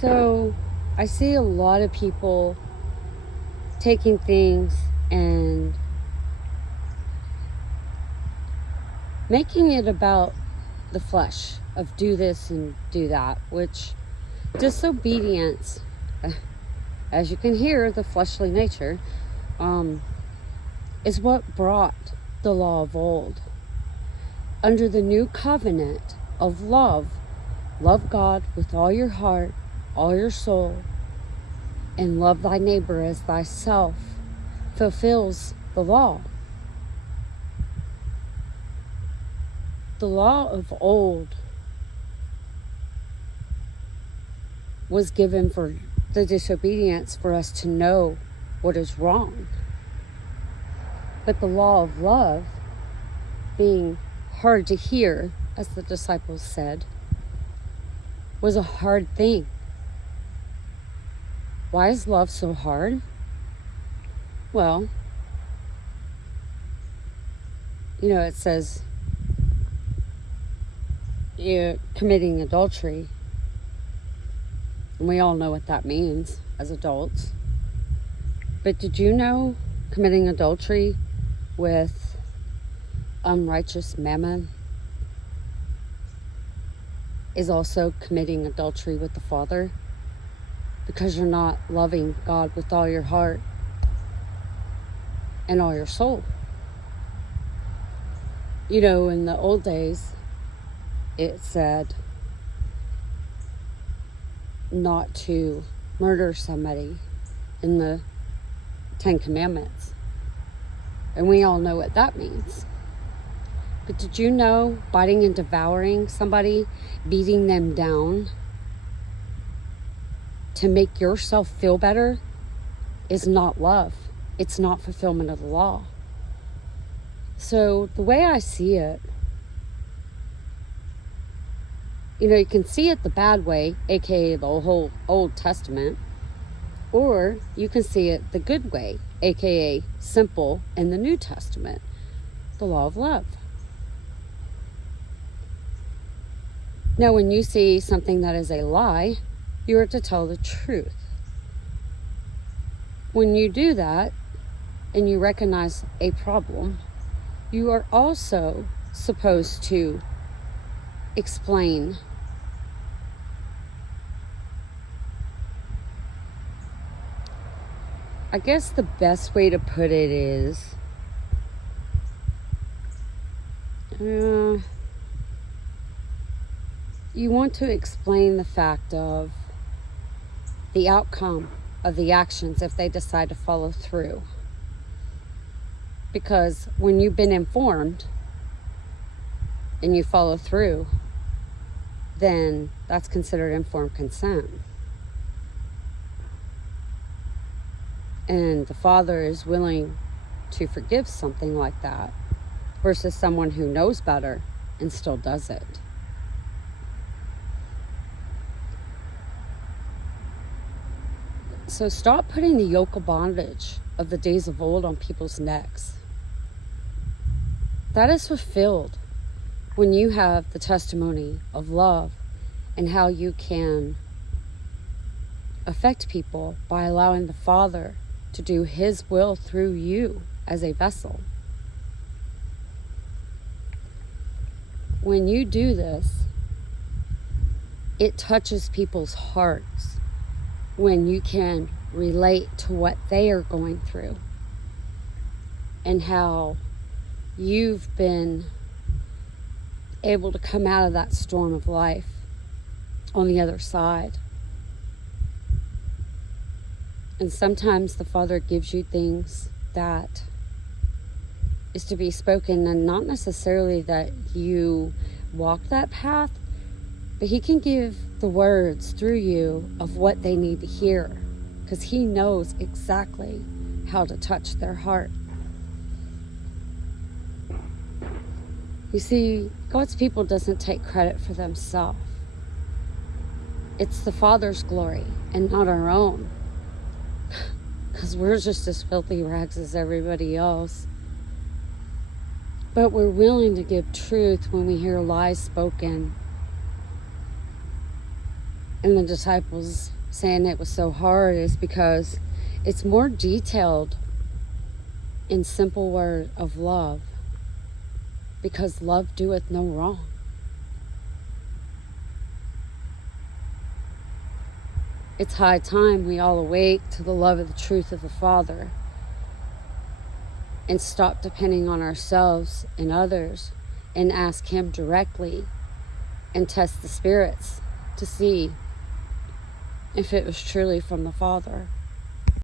So I see a lot of people taking things and making it about the flesh of do this and do that, which disobedience, as you can hear, the fleshly nature, is what brought the law of old. Under the new covenant of love God with all your heart, all your soul, and love thy neighbor as thyself, fulfills the law. The law of old was given for the disobedience, for us to know what is wrong. But the law of love, being hard to hear, as the disciples said, was a hard thing. Why is love so hard? Well, it says you're committing adultery. And we all know what that means as adults. But did you know committing adultery with unrighteous mammon is also committing adultery with the Father? Because you're not loving God with all your heart and all your soul. In the old days, it said not to murder somebody in the 10 Commandments. And we all know what that means. But did you know biting and devouring somebody, beating them down to make yourself feel better is not love? It's not fulfillment of the law. So the way I see it, you can see it the bad way, aka the whole Old Testament, or you can see it the good way, aka simple in the New Testament, the law of love. Now, when you see something that is a lie, you are to tell the truth. When you do that and you recognize a problem, you are also supposed to explain. I guess the best way to put it is, you want to explain the fact of the outcome of the actions if they decide to follow through. Because when you've been informed and you follow through, then that's considered informed consent. And the Father is willing to forgive something like that versus someone who knows better and still does it. So stop putting the yoke of bondage of the days of old on people's necks. That is fulfilled when you have the testimony of love and how you can affect people by allowing the Father to do His will through you as a vessel. When you do this, it touches people's hearts when you can relate to what they are going through and how you've been able to come out of that storm of life on the other side. And sometimes the Father gives you things that is to be spoken, and not necessarily that you walk that path, but He can give the words through you of what they need to hear, because He knows exactly how to touch their heart. You see, God's people doesn't take credit for themselves. It's the Father's glory and not our own, because we're just as filthy rags as everybody else. But we're willing to give truth when we hear lies spoken. And the disciples saying it was so hard is because it's more detailed in simple word of love. Because love doeth no wrong. It's high time we all awake to the love of the truth of the Father and stop depending on ourselves and others and ask Him directly and test the spirits to see if it was truly from the Father.